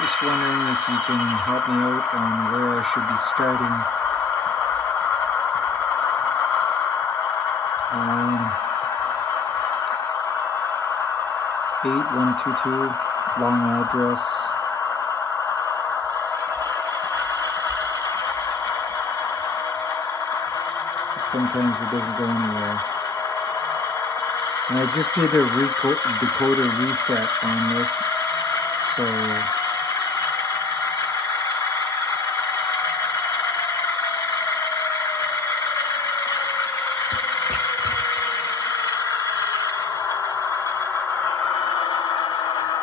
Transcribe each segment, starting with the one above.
Just wondering if you can help me out on where I should be starting. 8122 long address. Sometimes it doesn't go anywhere. And I just did a decoder reset on this, so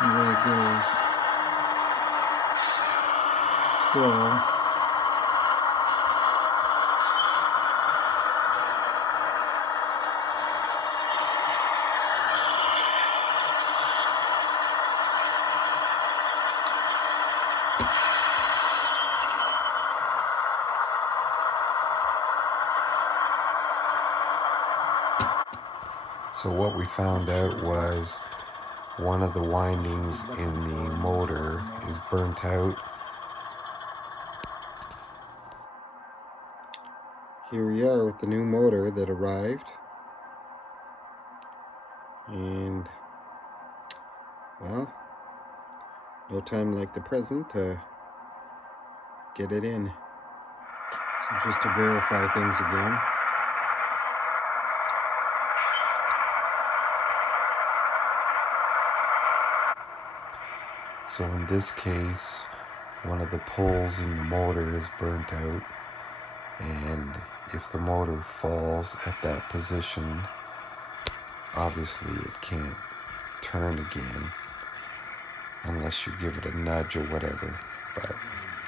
there it goes. So what we found out was one of the windings in the motor is burnt out. Here we are with the new motor that arrived. And, well, no time like the present to get it in. So just to verify things again. So in this case, one of the poles in the motor is burnt out, and if the motor falls at that position, obviously it can't turn again unless you give it a nudge or whatever. But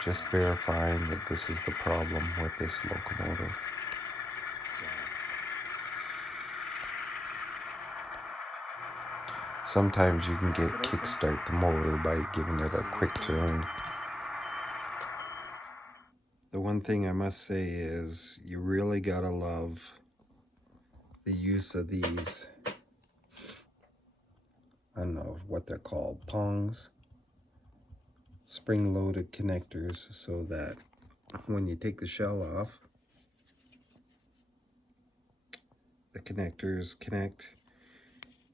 just verifying that this is the problem with this locomotive. Sometimes you can kickstart the motor by giving it a quick turn. The one thing I must say is you really gotta love the use of these, I don't know what they're called, pongs, spring-loaded connectors, so that when you take the shell off, the connectors connect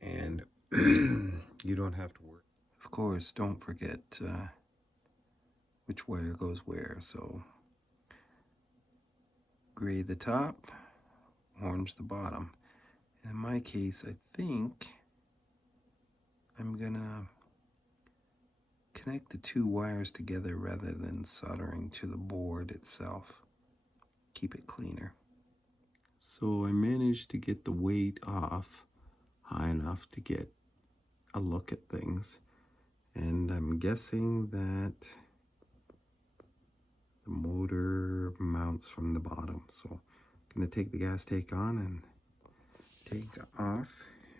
and you don't have to worry. Of course, don't forget which wire goes where. So gray the top, orange the bottom. And in my case, I think I'm gonna connect the two wires together rather than soldering to the board itself. Keep it cleaner. So I managed to get the weight off high enough to get a look at things. And I'm guessing that the motor mounts from the bottom. So I'm gonna take the gas tank on and take off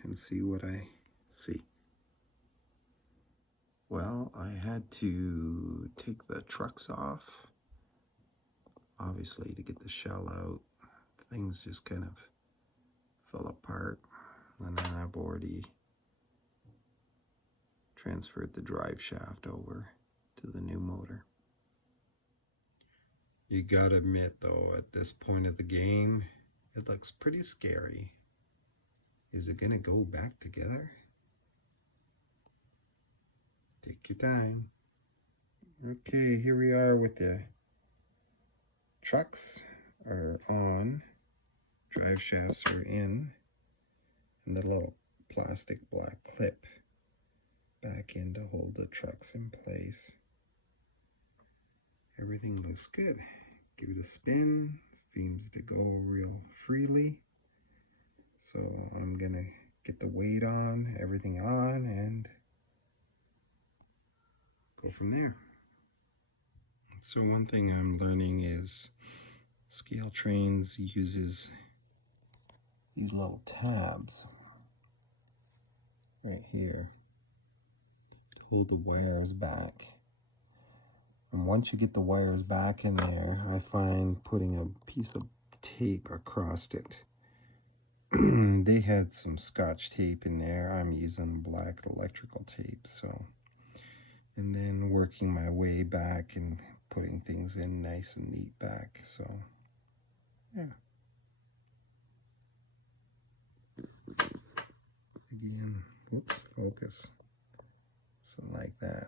and see what I see. Well, I had to take the trucks off, obviously, to get the shell out. Things just kind of fell apart, and then I've already transferred the drive shaft over to the new motor. You gotta admit though, at this point of the game, it looks pretty scary. Is it gonna go back together? Take your time. Okay, here we are with the trucks are on, drive shafts are in, and the little plastic black clip back in to hold the trucks in place. Everything looks good. Give it a spin. Seems to go real freely. So I'm gonna get the weight on, everything on, and go from there. So one thing I'm learning is Scaletrains uses these little tabs right here to hold the wires back. And once you get the wires back in there, I find putting a piece of tape across it. They had some Scotch tape in there. I'm using black electrical tape, so and then working my way back and putting things in nice and neat back. So yeah, again, whoops, focus, something like that.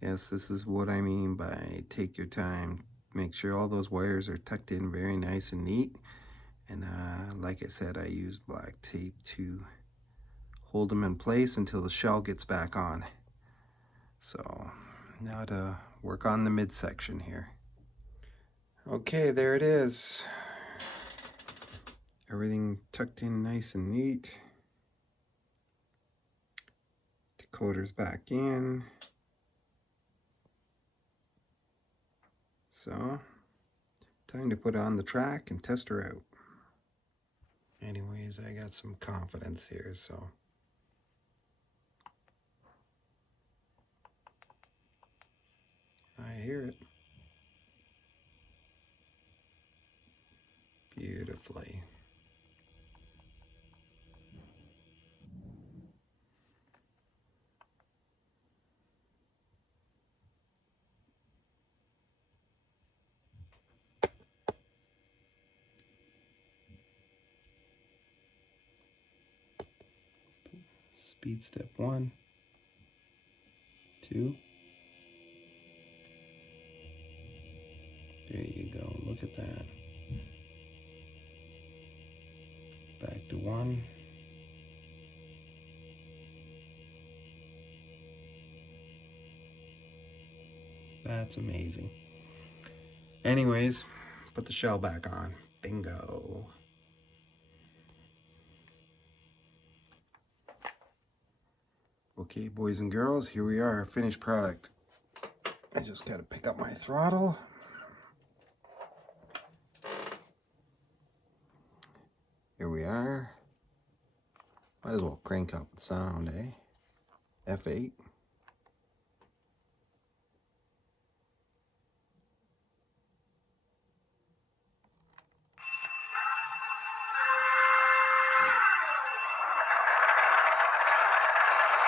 Yes, this is what I mean by take your time. Make sure all those wires are tucked in very nice and neat. And like I said, I used black tape to hold them in place until the shell gets back on. So now to work on the midsection here. Okay, there it is. Everything tucked in nice and neat. Decoder's back in. So, time to put on the track and test her out. Anyways, I got some confidence here, so. I hear it. Beautifully. Speed step 1, 2. There you go, look at that. Back to 1. That's amazing. Anyways, put the shell back on. Bingo. Okay, boys and girls, here we are, finished product. I just gotta pick up my throttle. Here we are. Might as well crank up the sound, eh? F8.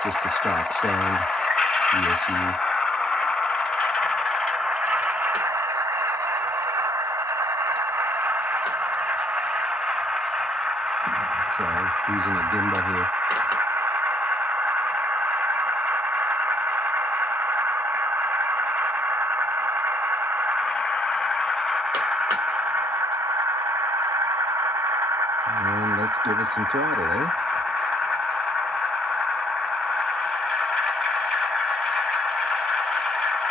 It's just a stock sound, ESU. Sorry, using a gimbal here. And let's give it some throttle, eh?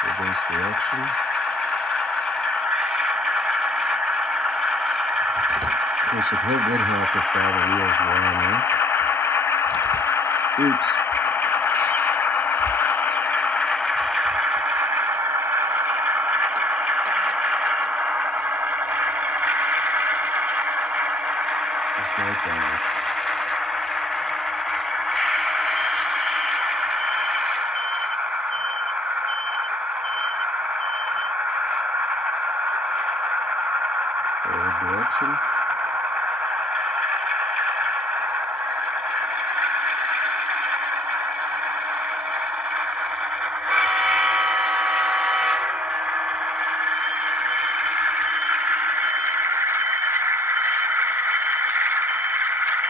Reverse direction. Of course, it would help if all the wheels were on there. Oops. Just like that. Forward direction.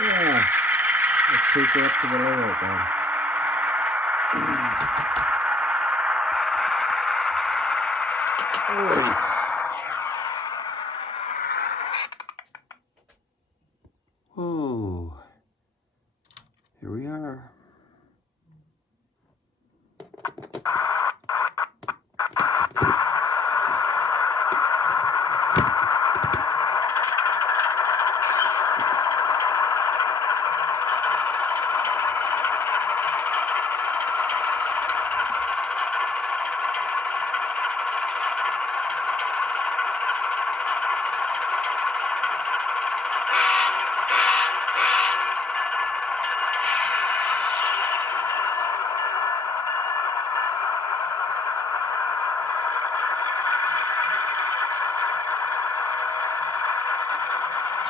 Yeah, let's take her up to the layout then. Oh, here we are.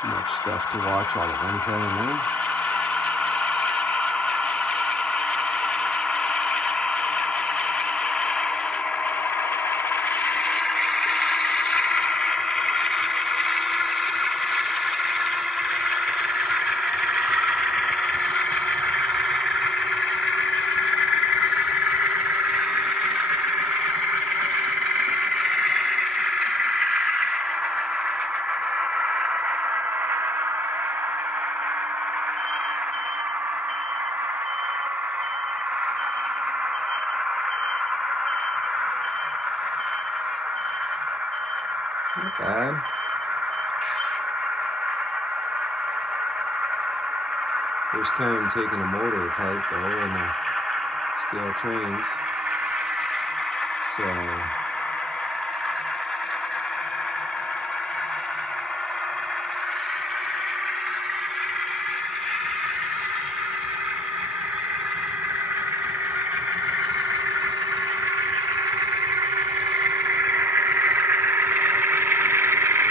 Too much stuff to watch all at one time, eh? Not bad. First time taking a motor apart though in the Scaletrains. So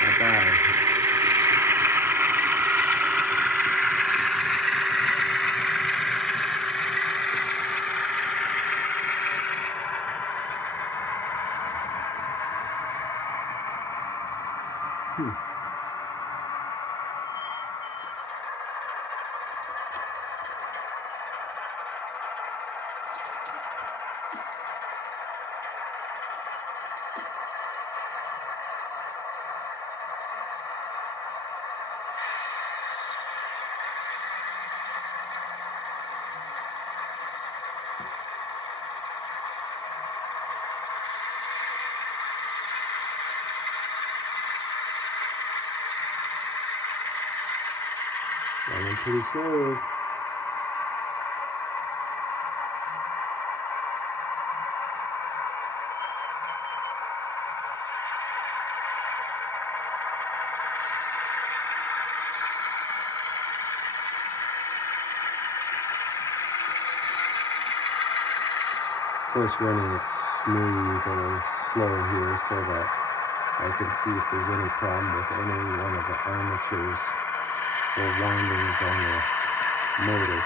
not bad. Running pretty smooth. Of course, running it smooth or slow here so that I can see if there's any problem with any one of the armatures or windings on the motor,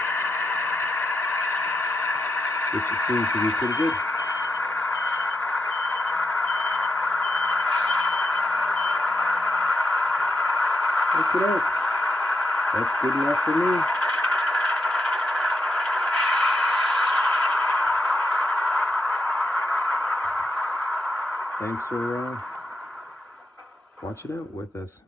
which it seems to be pretty good. Look it out. That's good enough for me. Thanks for watching out with us.